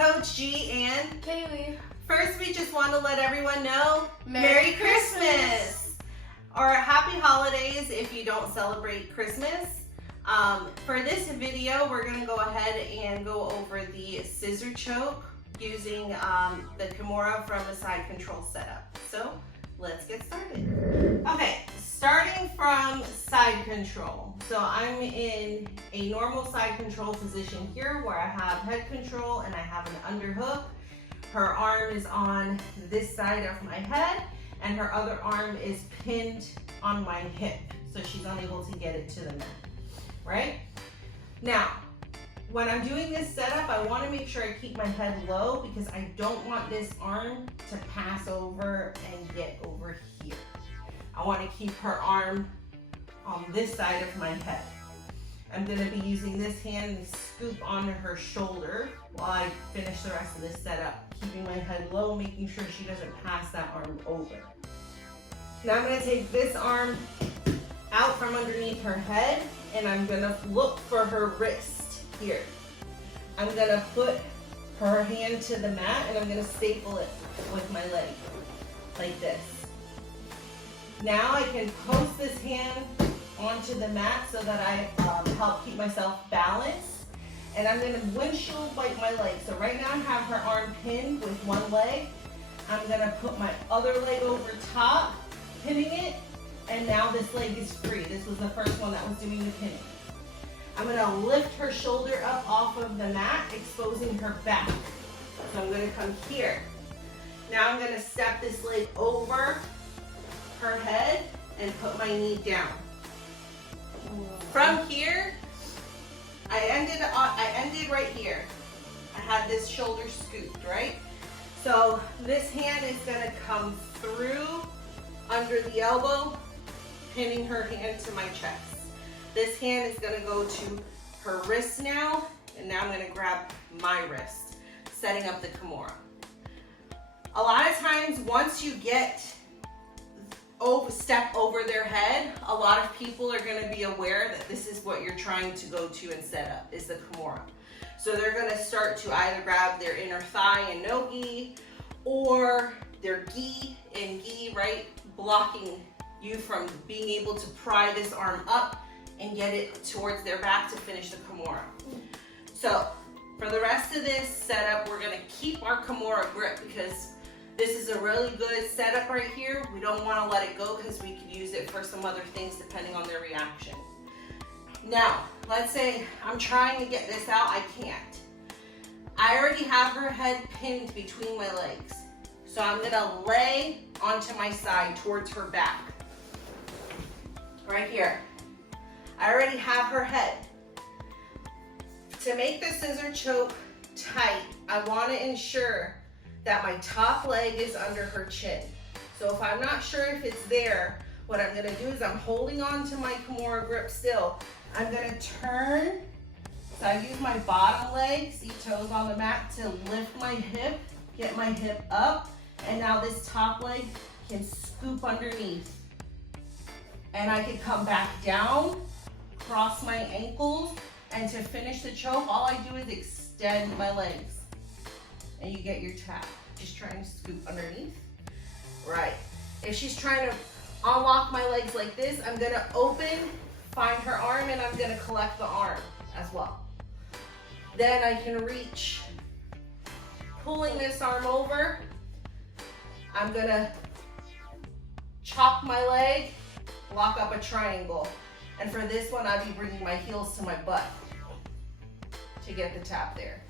Coach G and Kaylee. First, we just want to let everyone know Merry Christmas! Or Happy Holidays if you don't celebrate Christmas. For this video, we're going to go ahead and go over the scissor choke using the Kimura from a side control setup. So let's get started. Okay, starting from side control. So I'm in a normal side control position here where I have head control and I have an underhook. Her arm is on this side of my head and her other arm is pinned on my hip. So she's unable to get it to the mat, right? Now, when I'm doing this setup, I want to make sure I keep my head low because I don't want this arm to pass over and get over here. I want to keep her arm on this side of my head. I'm going to be using this hand to scoop onto her shoulder while I finish the rest of this setup, keeping my head low, making sure she doesn't pass that arm over. Now I'm going to take this arm out from underneath her head and I'm going to look for her wrist here. I'm going to put her hand to the mat and I'm going to staple it with my leg like this. Now I can post this hand onto the mat so that I help keep myself balanced. And I'm going to windshield wipe my leg. So right now I have her arm pinned with one leg. I'm going to put my other leg over top, pinning it. And now this leg is free. This was the first one that was doing the pinning. I'm going to lift her shoulder up off of the mat, exposing her back. So I'm going to come here. Now I'm going to step this leg over her head and put my knee down. From here, I ended right here. I had this shoulder scooped, right? So this hand is gonna come through under the elbow, pinning her hand to my chest. This hand is gonna go to her wrist now, and now I'm gonna grab my wrist, setting up the Kimura. A lot of times, once you get step over their head, a lot of people are going to be aware that this is what you're trying to go to and set up, is the Kimura. So they're going to start to either grab their inner thigh and no gi, or their gi and gi, right, blocking you from being able to pry this arm up and get it towards their back to finish the Kimura. So for the rest of this setup, we're going to keep our Kimura grip because this is a really good setup right here. We don't want to let it go because we could use it for some other things depending on their reaction. Now, let's say I'm trying to get this out, I can't. I already have her head pinned between my legs. So I'm going to lay onto my side towards her back. Right here. I already have her head. To make the scissor choke tight, I want to ensure that my top leg is under her chin. So if I'm not sure if it's there, what I'm gonna do is I'm holding on to my Kimura grip still. I'm gonna turn, so I use my bottom leg, see toes on the mat, to lift my hip, get my hip up, and now this top leg can scoop underneath. And I can come back down, cross my ankles, and to finish the choke, all I do is extend my legs. And you get your tap. She's trying to scoop underneath. Right. If she's trying to unlock my legs like this, I'm gonna open, find her arm, and I'm gonna collect the arm as well. Then I can reach, pulling this arm over. I'm gonna chop my leg, lock up a triangle. And for this one, I'll be bringing my heels to my butt to get the tap there.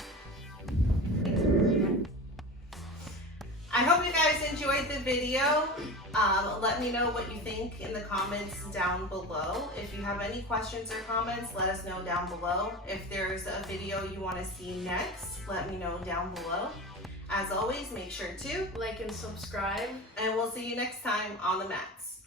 I hope you guys enjoyed the video. Let me know what you think in the comments down below. If you have any questions or comments, let us know down below. If there's a video you want to see next, let me know down below. As always, make sure to like and subscribe. And we'll see you next time on the mats.